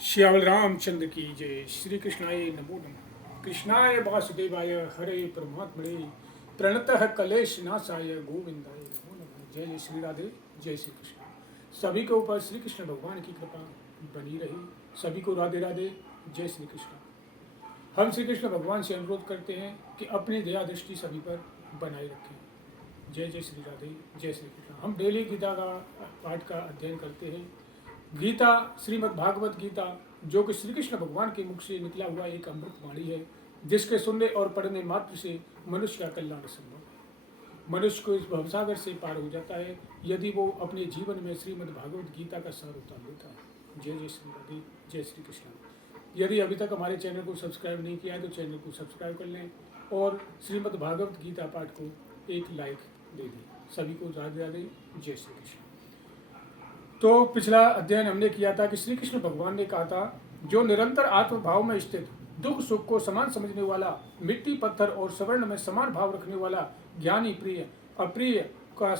श्यामल रामचंद्र की जय। श्री कृष्णाय नमो नमः। कृष्णाय वासुदेवाय हरे परमात्मने प्रणतः कलेश नाशाय गोविंदाय नमो नमः। जय जय श्री राधे, जय श्री कृष्ण। सभी के ऊपर श्री कृष्ण भगवान की कृपा बनी रही। सभी को राधे राधे, जय श्री कृष्ण। हम श्री कृष्ण भगवान से अनुरोध करते हैं कि अपनी दया दृष्टि सभी पर बनाए रखें। जय जय श्री राधे, जय श्री कृष्ण। हम डेली गीता का पाठ का अध्ययन करते हैं। गीता, श्रीमद् भागवत गीता, जो कि श्री कृष्ण भगवान के मुख से निकला हुआ एक अमृत वाणी है, जिसके सुनने और पढ़ने मात्र से मनुष्य का कल्याण संभव है। मनुष्य को इस भवसागर से पार हो जाता है यदि वो अपने जीवन में श्रीमद् भागवत गीता का सार उतार लेता है। जय जय श्री राधे, जय श्री कृष्ण। यदि अभी तक हमारे चैनल को सब्सक्राइब नहीं किया है तो चैनल को सब्सक्राइब कर लें और श्रीमद् भागवत गीता पाठ को एक लाइक दे दें। सभी को राधे राधे, जय श्री कृष्ण। तो पिछला अध्ययन हमने किया था कि श्री कृष्ण भगवान ने कहा था, जो निरंतर आत्मभाव में स्थित, दुख सुख को समान समझने वाला, मिट्टी पत्थर और स्वर्ण में समान भाव रखने वाला, ज्ञानी प्रिय अप्रिय का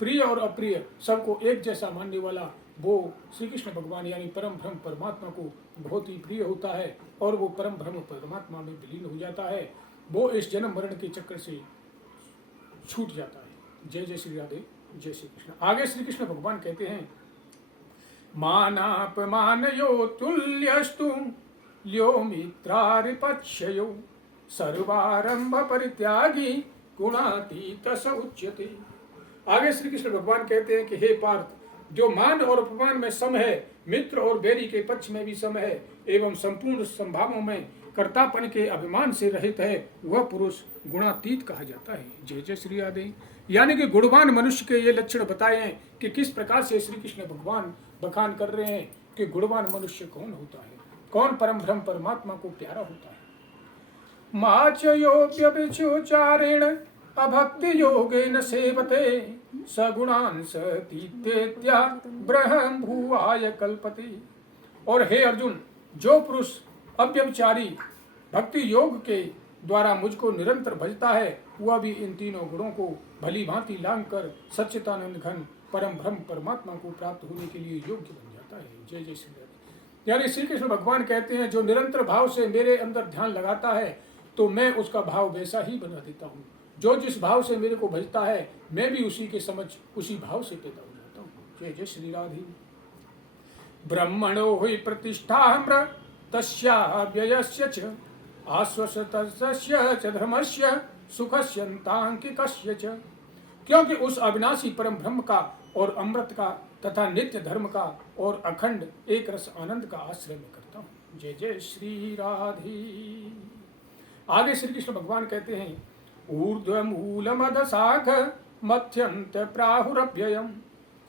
प्रिय और अप्रिय सबको एक जैसा मानने वाला, वो श्री कृष्ण भगवान यानी परम ब्रह्म परमात्मा को बहुत ही प्रिय होता है और वो परम ब्रह्म परमात्मा में विलीन हो जाता है। वो इस जन्म मरण के चक्कर से छूट जाता है। जय जय श्री राधे, जय श्री कृष्ण। आगे श्री कृष्ण भगवान कहते हैं, मानापमानयो तुल्यस्तु ल्यो मित्रारिपक्षयो सर्वारंभ परित्यागी गुणातीत स उच्यते। आगे श्री कृष्ण भगवान कहते हैं कि हे पार्थ, जो मान और अपमान में सम है, मित्र और बैरी के पक्ष में भी सम है एवं संपूर्ण संभावों में कर्तापन के अभिमान से रहित है, वह पुरुष गुणातीत कहा जाता है। जय जय श्री राधे। यानी कि गुणवान मनुष्य के ये लक्षण बताए हैं कि किस प्रकार से श्री कृष्ण भगवान बखान कर रहे हैं कि गुणवान मनुष्य कौन होता है, कौन परम ब्रह्म परमात्मा को प्यारा होता है। माचयोप्यभिचोचारेण अभक्ति योगेन सेवते सगुणान सतीतेत्या ब्रह्म भुवाय कल्पते। और हे अर्जुन, जो पुरुष अव्यभिचारी भक्ति योग के द्वारा मुझको निरंतर भजता है, वह भी इन तीनों गुणों को भली भांति लांघ कर सच्चिदानंद घन परम ब्रह्म परमात्मा को प्राप्त होने के लिए योग्य बन जाता है। जय जय श्री राधे। यानी श्री कृष्ण भगवान कहते हैं, जो निरंतर भाव से मेरे अंदर ध्यान लगाता है तो मैं उसका भाव वैसा ही बना देता हूँ। जो जिस भाव से मेरे को भजता है, मैं भी उसी के समझ उसी भाव से पैदा हो जाता हूँ। जय जय श्री राधे। ब्रह्मणो हि प्रतिष्ठा तस्याव्ययस्य च आश्वसतस्य च धर्मस्य सुखस्यन्तांकिकस्य च। क्योंकि उस अविनाशी परम ब्रह्म का और अमृत का तथा नित्य धर्म का और अखंड एक रस आनंद का आश्रय में करता हूँ। जय जय श्री राधे। आगे श्री कृष्ण भगवान कहते हैं, ऊर्ध्वमूलमधशाख मध्यन्त प्राहुरव्ययम्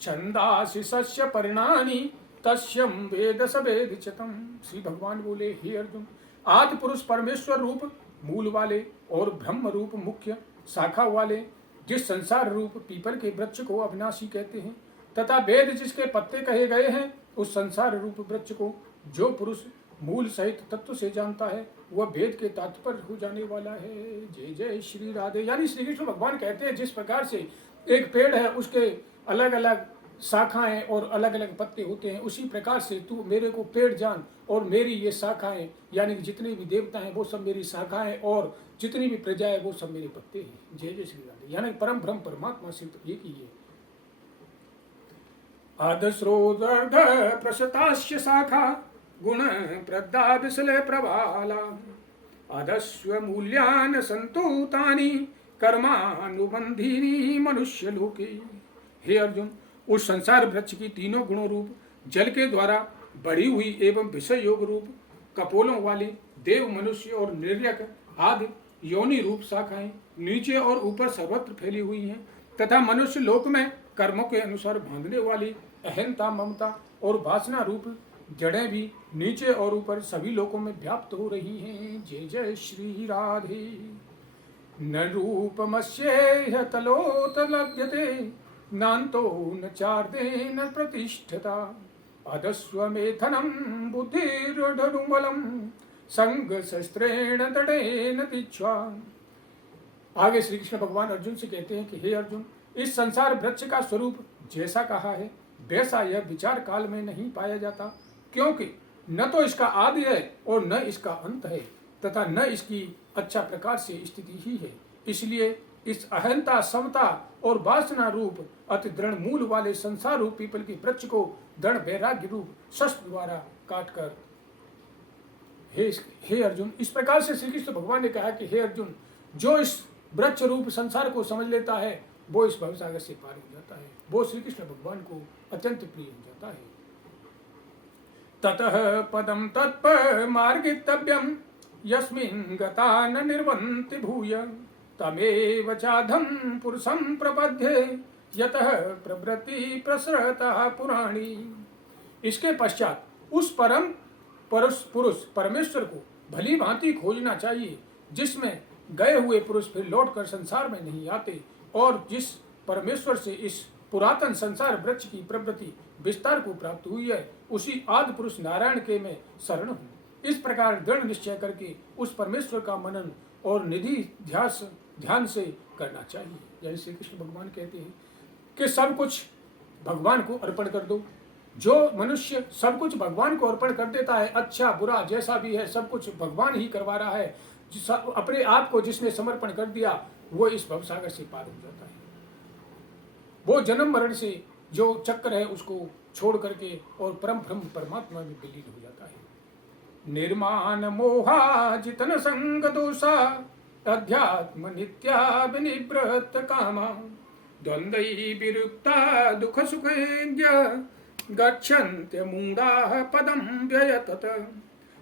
छंदासि सस्य परिणानि तस्यं वेद स वेदिचतम्। श्री भगवान बोले, हे अर्जुन, आदि पुरुष परमेश्वर रूप मूल वाले और ब्रह्म रूप मुख्य शाखा वाले, जिस संसार रूप पीपल के वृक्ष को अविनाशी कहते हैं, तथा वेद जिसके पत्ते कहे गए हैं, उस संसार रूप वृक्ष को जो पुरुष मूल सहित तत्व से जानता है, वह वेद के तात्पर्य हो जाने वाला है। जय जय श्री राधे। यानी श्री कृष्ण भगवान कहते हैं, जिस प्रकार से एक पेड़ है, उसके अलग अलग शाखाएं और अलग अलग पत्ते होते हैं, उसी प्रकार से तू मेरे को पेड़ जान और मेरी ये शाखाएं, यानी जितने भी देवता हैं वो सब मेरी शाखाएं और जितनी भी प्रजा है वो सब मेरे पत्ते हैं। जय जय श्री राधे। यानी परम ब्रह्म परमात्मा से तो एक ही है। आदस्रोदर्ध प्रसतास्य शाखा गुण प्रदा विशले प्रबाला आदस्व मूल्यान संतुतानि कर्मानुबंधिनी मनुष्य लोके। हे अर्जुन, उस संसार वृक्ष की तीनों गुणों रूप जल के द्वारा बढ़ी हुई एवं विषय योग रूप कपोलों वाली देव मनुष्य और निर्यक आदि योनि रूप शाखाएं नीचे और ऊपर सर्वत्र फैली हुई हैं, तथा मनुष्य लोक में कर्मों के अनुसार बांधने वाली अहंता ममता और वासना रूप जड़ें भी नीचे और ऊपर सभी लोकों में व्याप्त हो रही हैं। जय जय श्री राधे। न रूपमस्येह तलोत लभ्यते नान्तो न चार्दे न प्रतिष्ठता अधस्वमेथनं बुद्धिर्धनुबलं संगशस्त्रेण दृढ़ेन तिच्छा। आगे श्री कृष्ण भगवान अर्जुन से कहते हैं कि हे अर्जुन, इस संसार वृक्ष का स्वरूप जैसा कहा है वैसा यह विचार काल में नहीं पाया जाता, क्योंकि न तो इसका आदि है और न इसका अंत है, तथा न इसकी अच्छा प्रकार से स्थिति ही है। इसलिए इस अहंता, समता और वासना रूप अति दृढ़ मूल वाले संसार रूप पीपल की वृक्ष को दृढ़ वैराग्य रूप शस्त्र द्वारा काटकर, हे अर्जुन, इस प्रकार से श्री कृष्ण भगवान ने कहा कि हे अर्जुन, जो इस वृक्ष रूप संसार को समझ लेता है वो इस भवसागर से पार हो जाता है, वो श्री कृष्ण भगवान को अत्यंत प्रिय हो जाता है। ततः पदम तत्पर मार्गितव्यम यस्मिन् गता न निर्वन्ति भूय तमेव चाधम पुरुषं प्रपद्ये यतः प्रवृत्ति प्रसरतः पुराणी। इसके पश्चात उस परम पुरुष परमेश्वर को भली भांति खोजना चाहिए, जिसमें गए हुए पुरुष फिर लौटकर संसार में नहीं आते, और जिस परमेश्वर से इस पुरातन संसार वृक्ष की प्रवृत्ति विस्तार को प्राप्त हुई है, उसी आदि पुरुष नारायण के में शरण हूँ। इस प्रकार दृढ़ निश्चय करके उस परमेश्वर का मनन और निधि ध्यान से करना चाहिए। यानी श्री कृष्ण भगवान कहते हैं कि सब कुछ भगवान को अर्पण कर दो। जो मनुष्य सब कुछ भगवान को अर्पण कर देता है, अच्छा बुरा जैसा भी है सब कुछ भगवान ही करवा रहा है, अपने आप को जिसने समर्पण कर दिया वो इस भवसागर से पार हो जाता है। वो जन्म मरण से जो चक्कर है उसको छोड़ करके और परम ब्रह्म परमात्मा में विलीन हो जाता है। निर्माण मोहा जितन संग दोषा अध्यात्म नित्या विनिवृत्त कामा द्वंद्वै विरुक्ता दुख सुखेन्द्य गच्छन्त्य मूढ़ा पदम व्ययतत।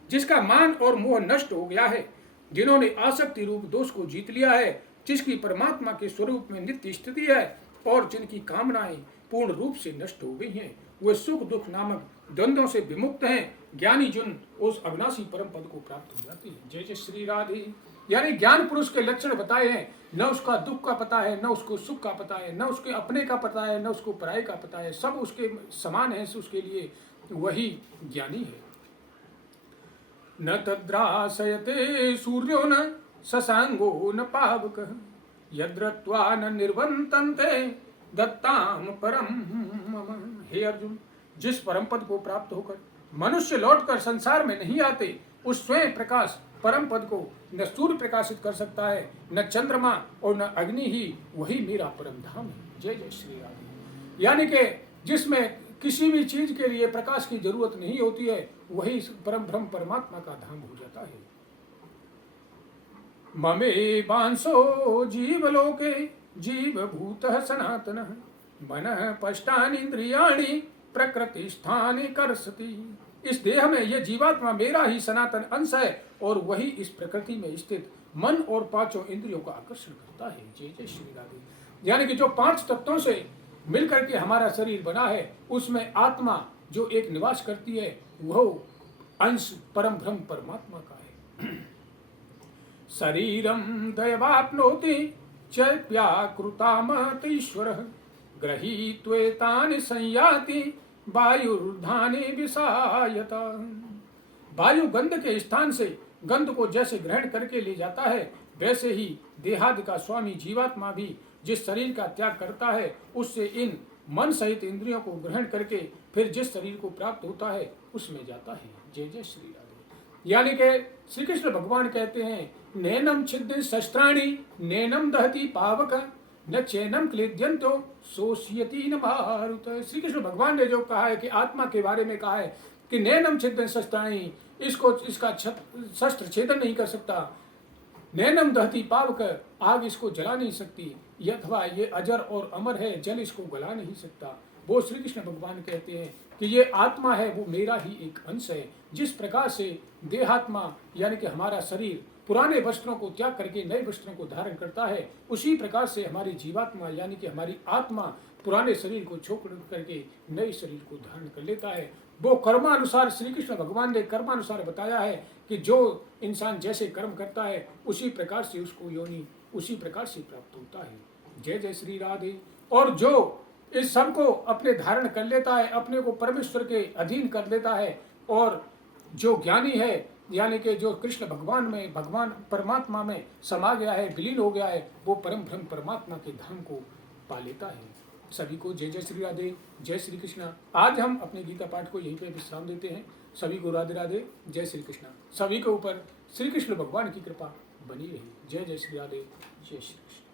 जिसका मान और मोह नष्ट हो गया है, जिन्होंने आसक्ति रूप दोष को जीत लिया है, जिसकी परमात्मा के स्वरूप में नित्य स्थिति है और जिनकी कामनाएं पूर्ण रूप से नष्ट हो गई हैं, वे सुख दुख नामक द्वंद्वों से विमुक्त हैं। ज्ञानी जन उस अविनाशी परम पद को प्राप्त हो जाती है। जय जय श्री राधे। यानी ज्ञान पुरुष के लक्षण बताए हैं, न उसका दुख का पता है, न उसको सुख का पता है, न उसके अपने का पता है, न उसको पराये का पता है, सब उसके समान है, उसके लिए वही ज्ञानी है। न तद्रासयते सूर्यो न शशांगो न पावकः यद्रत्वा न निर्वन्तन्ते दत्ताम परम मम। हे अर्जुन, जिस परम पद को प्राप्त होकर मनुष्य लौटकर संसार में नहीं आते, उस स्वयं प्रकाश परम पद को न सूर्य प्रकाशित कर सकता है, न चंद्रमा और न अग्नि ही, वही मेरा परम धाम है। जय जय श्री राधे। यानी कि जिसमें किसी भी चीज के लिए प्रकाश की जरूरत नहीं होती है, वही परम ब्रह्म परमात्मा का धाम हो जाता है। ममे बांसो जीवलोके जीवभूतः सनातनः मनः पष्टानीन्द्रियाणि प्रकृति स्थाने कर्षति। इस देह में यह जीवात्मा मेरा ही सनातन अंश है और वही इस प्रकृति में स्थित मन और पांचों इंद्रियों का आकर्षण करता है। जय जय श्री राधे। यानी कि जो पांच तत्वों से मिलकर के हमारा शरीर बना है, उसमें आत्मा जो एक निवास करती है, वह अंश परम ब्रह्म परमात्मा का है। शरीरम दैवाप्नोति चैप्याकृतामतीश्वरः गृहीत्वेतानि संयाति वायुर्धानि विषायत। वायु गंध के स्थान से गंध को जैसे ग्रहण करके ले जाता है, वैसे ही देहादि का स्वामी जीवात्मा भी जिस शरीर का त्याग करता है, उससे इन मन सहित इंद्रियों को ग्रहण करके फिर जिस शरीर को प्राप्त होता है उसमें जाता है। जय जय श्री राधे। यानी कि श्री कृष्ण भगवान कहते हैं, नैनम छिद्य शस्त्राणि नैनम दहति पावक न चैनम क्लेद्यंतो सोष्यति न मारुत। श्री कृष्ण भगवान ने जो कहा है कि आत्मा के बारे में कहा है कि नैनम छिद्य शस्त्राणि, इसका शस्त्र छेदन नहीं कर सकता, नैनम दहति पावक, आग इसको जला नहीं सकती, अथवा ये अजर और अमर है, जल इसको गला नहीं सकता। वो श्री कृष्ण भगवान कहते हैं कि ये आत्मा है, वो मेरा ही एक अंश है। जिस प्रकार से देहात्मा यानी कि हमारा शरीर पुराने वस्त्रों को त्याग करके नए वस्त्रों को धारण करता है, उसी प्रकार से हमारी जीवात्मा यानी कि हमारी आत्मा पुराने शरीर को छोड़ करके नए शरीर को धारण कर लेता है। वो कर्मानुसार, श्री कृष्ण भगवान ने कर्मानुसार बताया है कि जो इंसान जैसे कर्म करता है उसी प्रकार से उसको योनि उसी प्रकार से प्राप्त होता है। जय जय श्री राधे। और जो इस सब को अपने धारण कर लेता है, अपने को परमेश्वर के अधीन कर लेता है, और जो ज्ञानी है यानी कि जो कृष्ण भगवान में, भगवान परमात्मा में समा गया है, विलीन हो गया है, वो परम ब्रह्म परमात्मा के धाम को पा लेता है। सभी को जय जय श्री राधे, जय श्री कृष्णा। आज हम अपने गीता पाठ को यहीं पे विश्राम देते हैं। सभी को राधे राधे, जय श्री कृष्णा। सभी के ऊपर श्री कृष्ण भगवान की कृपा बनी रही। जय जय श्री राधे, जय श्री कृष्ण।